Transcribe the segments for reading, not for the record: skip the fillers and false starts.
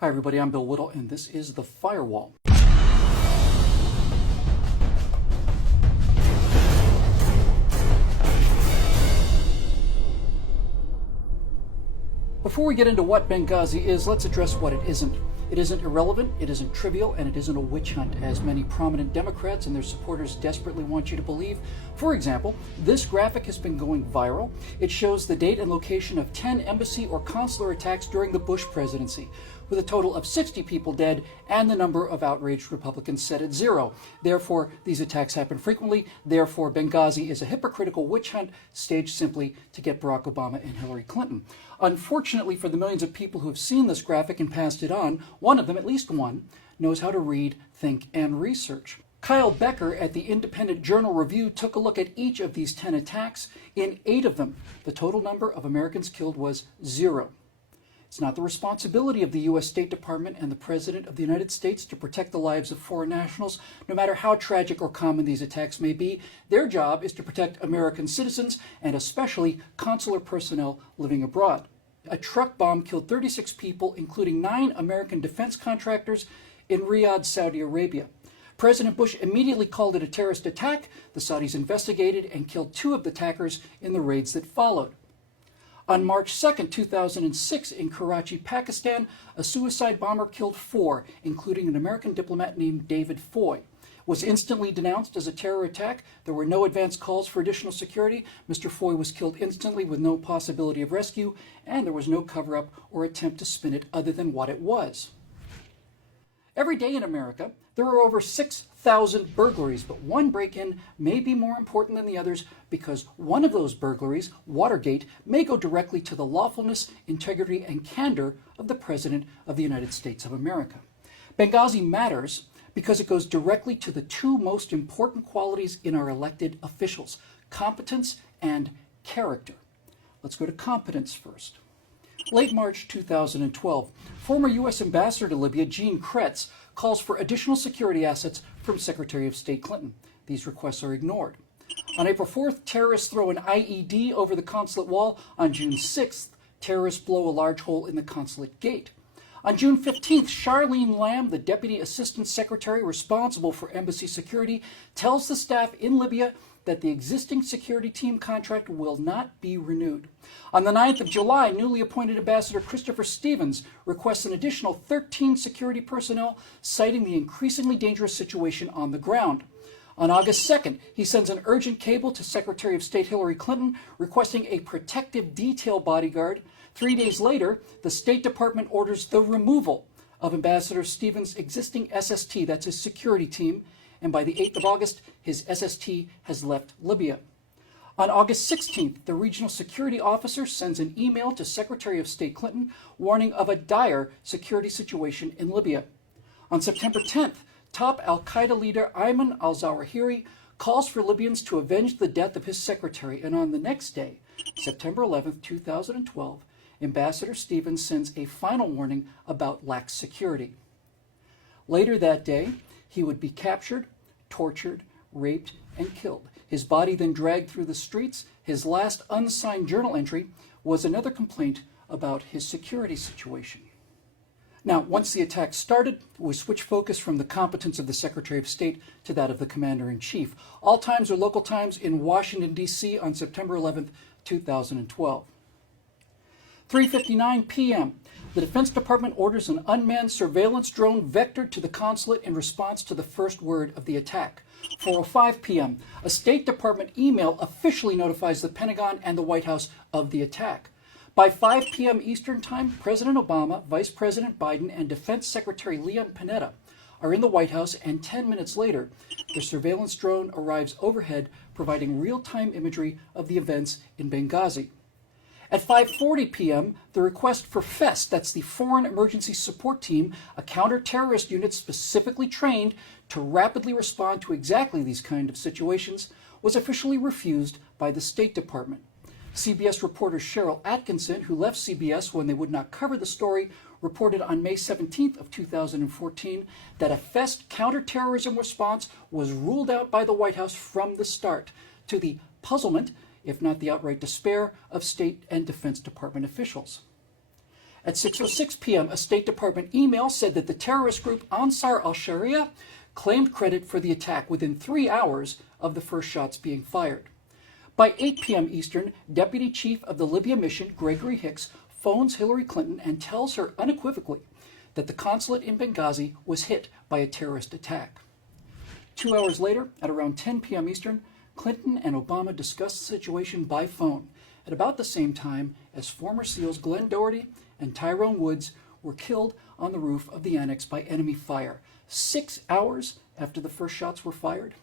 Hi everybody, I'm Bill Whittle and this is The Firewall. Before we get into what Benghazi is, let's address what it isn't. It isn't irrelevant, it isn't trivial, and it isn't a witch hunt, as many prominent Democrats and their supporters desperately want you to believe. For example, this graphic has been going viral. It shows the date and location of 10 embassy or consular attacks during the Bush presidency, with a total of 60 people dead and the number of outraged Republicans set at 0. Therefore, these attacks happen frequently. Therefore, Benghazi is a hypocritical witch hunt staged simply to get Barack Obama and Hillary Clinton. Unfortunately for the millions of people who have seen this graphic and passed it on, one of them, at least one, knows how to read, think, and research. Kyle Becker at the Independent Journal Review took a look at each of these 10 attacks. In 8 of them, the total number of Americans killed was 0. It's not the responsibility of the U.S. State Department and the President of the United States to protect the lives of foreign nationals, no matter how tragic or common these attacks may be. Their job is to protect American citizens and especially consular personnel living abroad. A truck bomb killed 36 people, including 9 American defense contractors in Riyadh, Saudi Arabia. President Bush immediately called it a terrorist attack. The Saudis investigated and killed 2 of the attackers in the raids that followed. On March 2, 2006, in Karachi, Pakistan, a suicide bomber killed 4, including an American diplomat named David Foy. It was instantly denounced as a terror attack. There were no advance calls for additional security. Mr. Foy was killed instantly with no possibility of rescue, and there was no cover-up or attempt to spin it other than what it was. Every day in America, there are over 6,000 burglaries, but one break-in may be more important than the others because one of those burglaries, Watergate, may go directly to the lawfulness, integrity, and candor of the President of the United States of America. Benghazi matters because it goes directly to the 2 most important qualities in our elected officials, competence and character. Let's go to competence first. Late March 2012, former U.S. Ambassador to Libya, Jean Kretz, calls for additional security assets from Secretary of State Clinton. These requests are ignored. On April 4th, terrorists throw an IED over the consulate wall. On June 6th, terrorists blow a large hole in the consulate gate. On June 15th, Charlene Lamb, the Deputy Assistant Secretary responsible for embassy security, tells the staff in Libya that the existing security team contract will not be renewed. On the 9th of July, newly appointed Ambassador Christopher Stevens requests an additional 13 security personnel, citing the increasingly dangerous situation on the ground. On August 2nd, he sends an urgent cable to Secretary of State Hillary Clinton requesting a protective detail bodyguard. 3 days later, the State Department orders the removal of Ambassador Stevens' existing SST, that's his security team, and by the 8th of August, his SST has left Libya. On August 16th, the regional security officer sends an email to Secretary of State Clinton warning of a dire security situation in Libya. On September 10th, top al-Qaeda leader Ayman al-Zawahiri calls for Libyans to avenge the death of his secretary, and on the next day, September 11th, 2012, Ambassador Stevens sends a final warning about lax security. Later that day, he would be captured, tortured, raped, and killed. His body then dragged through the streets. His last unsigned journal entry was another complaint about his security situation. Now, once the attack started, we switched focus from the competence of the Secretary of State to that of the Commander-in-Chief. All times are local times in Washington, D.C. on September 11th, 2012. 3:59 p.m. The Defense Department orders an unmanned surveillance drone vectored to the consulate in response to the first word of the attack. 4:05 p.m. A State Department email officially notifies the Pentagon and the White House of the attack. By 5 p.m. Eastern Time, President Obama, Vice President Biden, and Defense Secretary Leon Panetta are in the White House, and 10 minutes later, the surveillance drone arrives overhead, providing real-time imagery of the events in Benghazi. At 5:40 p.m., the request for FEST, that's the Foreign Emergency Support Team, a counter-terrorist unit specifically trained to rapidly respond to exactly these kind of situations, was officially refused by the State Department. CBS reporter Cheryl Atkinson, who left CBS when they would not cover the story, reported on May 17th of 2014 that a FEST counterterrorism response was ruled out by the White House from the start, to the puzzlement, if not the outright despair, of State and Defense Department officials. At 6:06 p.m., a State Department email said that the terrorist group Ansar al-Sharia claimed credit for the attack within 3 hours of the first shots being fired. By 8 p.m. Eastern, Deputy Chief of the Libya Mission, Gregory Hicks, phones Hillary Clinton and tells her unequivocally that the consulate in Benghazi was hit by a terrorist attack. 2 hours later, at around 10 p.m. Eastern, Clinton and Obama discussed the situation by phone at about the same time as former SEALs Glenn Doherty and Tyrone Woods were killed on the roof of the annex by enemy fire, 6 hours after the first shots were fired.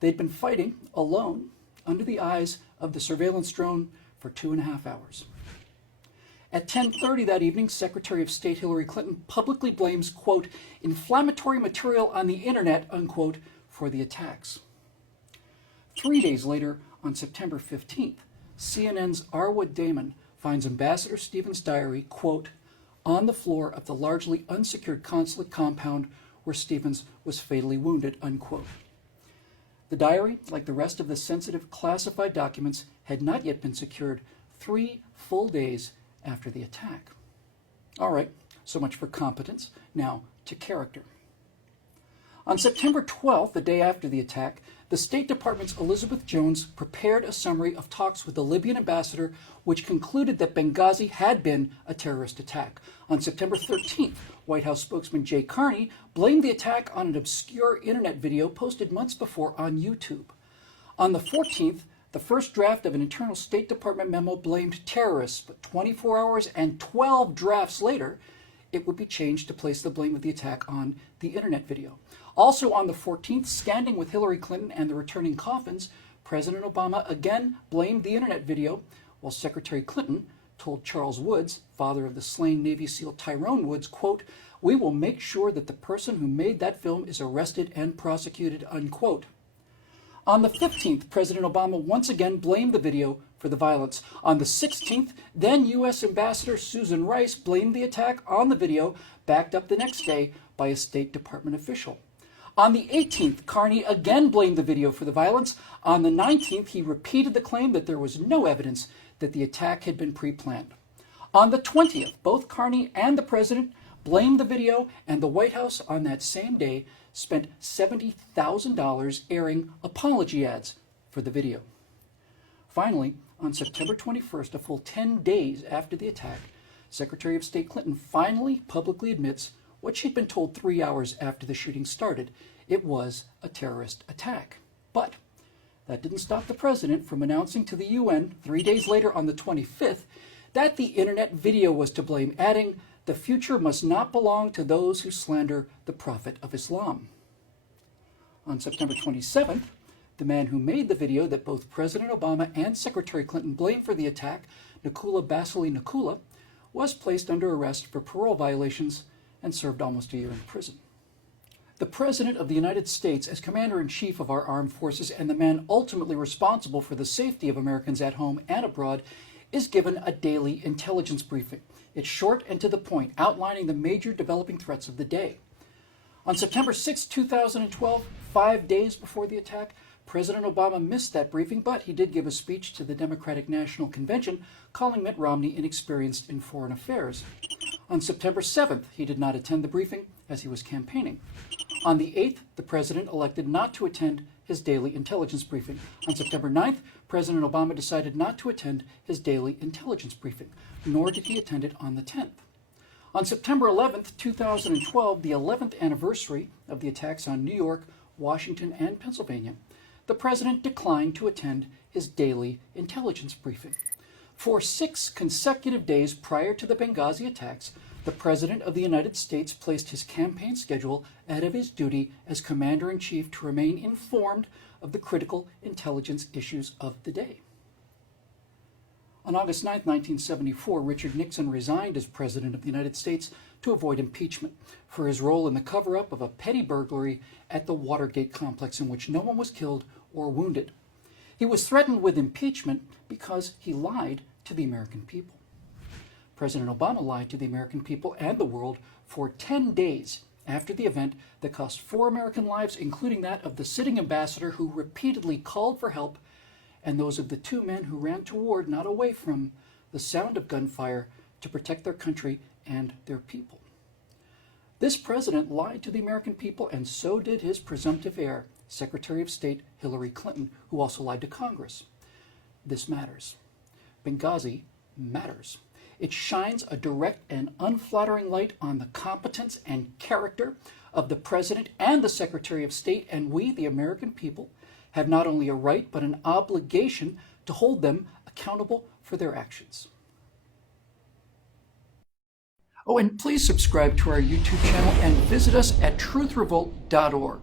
They'd been fighting alone under the eyes of the surveillance drone for 2.5 hours. At 10:30 that evening, Secretary of State Hillary Clinton publicly blames, quote, inflammatory material on the internet, unquote, for the attacks. 3 days later, on September 15th, CNN's Arwood Damon finds Ambassador Stevens' diary, quote, on the floor of the largely unsecured consulate compound where Stevens was fatally wounded, unquote. The diary, like the rest of the sensitive classified documents, had not yet been secured 3 full days after the attack. All right, so much for competence. Now to character. On September 12th, the day after the attack, the State Department's Elizabeth Jones prepared a summary of talks with the Libyan ambassador, which concluded that Benghazi had been a terrorist attack. On September 13th, White House spokesman Jay Carney blamed the attack on an obscure internet video posted months before on YouTube. On the 14th, the first draft of an internal State Department memo blamed terrorists, but 24 hours and 12 drafts later, it would be changed to place the blame of the attack on the internet video. Also on the 14th, standing with Hillary Clinton and the returning coffins, President Obama again blamed the internet video, while Secretary Clinton told Charles Woods, father of the slain Navy SEAL Tyrone Woods, quote, we will make sure that the person who made that film is arrested and prosecuted, unquote. On the 15th, President Obama once again blamed the video for the violence. On the 16th, then U.S. Ambassador Susan Rice blamed the attack on the video, backed up the next day by a State Department official. On the 18th, Carney again blamed the video for the violence. On the 19th, he repeated the claim that there was no evidence that the attack had been pre-planned. On the 20th, both Carney and the president blamed the video, and the White House on that same day spent $70,000 airing apology ads for the video. Finally, on September 21st, a full 10 days after the attack, Secretary of State Clinton finally publicly admits what she'd been told 3 hours after the shooting started. It was a terrorist attack. But that didn't stop the president from announcing to the UN 3 days later on the 25th that the internet video was to blame, adding, the future must not belong to those who slander the Prophet of Islam. On September 27th, the man who made the video that both President Obama and Secretary Clinton blamed for the attack, Nakula Basili Nakula, was placed under arrest for parole violations and served almost a year in prison. The President of the United States, as Commander-in-Chief of our armed forces and the man ultimately responsible for the safety of Americans at home and abroad, is given a daily intelligence briefing. It's short and to the point, outlining the major developing threats of the day. On September 6, 2012, 5 days before the attack, President Obama missed that briefing, but he did give a speech to the Democratic National Convention calling Mitt Romney inexperienced in foreign affairs. On September 7th, he did not attend the briefing as he was campaigning. On the 8th, the president elected not to attend his daily intelligence briefing. On September 9th, President Obama decided not to attend his daily intelligence briefing, nor did he attend it on the 10th. On September 11th, 2012, the 11th anniversary of the attacks on New York, Washington, and Pennsylvania, the president declined to attend his daily intelligence briefing. For 6 consecutive days prior to the Benghazi attacks, the President of the United States placed his campaign schedule ahead of his duty as Commander-in-Chief to remain informed of the critical intelligence issues of the day. On August 9, 1974, Richard Nixon resigned as President of the United States to avoid impeachment for his role in the cover-up of a petty burglary at the Watergate complex in which no one was killed or wounded. He was threatened with impeachment because he lied to the American people. President Obama lied to the American people and the world for 10 days after the event that cost 4 American lives, including that of the sitting ambassador who repeatedly called for help, and those of the 2 men who ran toward, not away from, the sound of gunfire to to protect their country and their people. This president lied to the American people, and so did his presumptive heir, Secretary of State Hillary Clinton, who also lied to Congress. This matters. Benghazi matters. It shines a direct and unflattering light on the competence and character of the President and the Secretary of State, and we, the American people, have not only a right but an obligation to hold them accountable for their actions. Oh, and please subscribe to our YouTube channel and visit us at truthrevolt.org.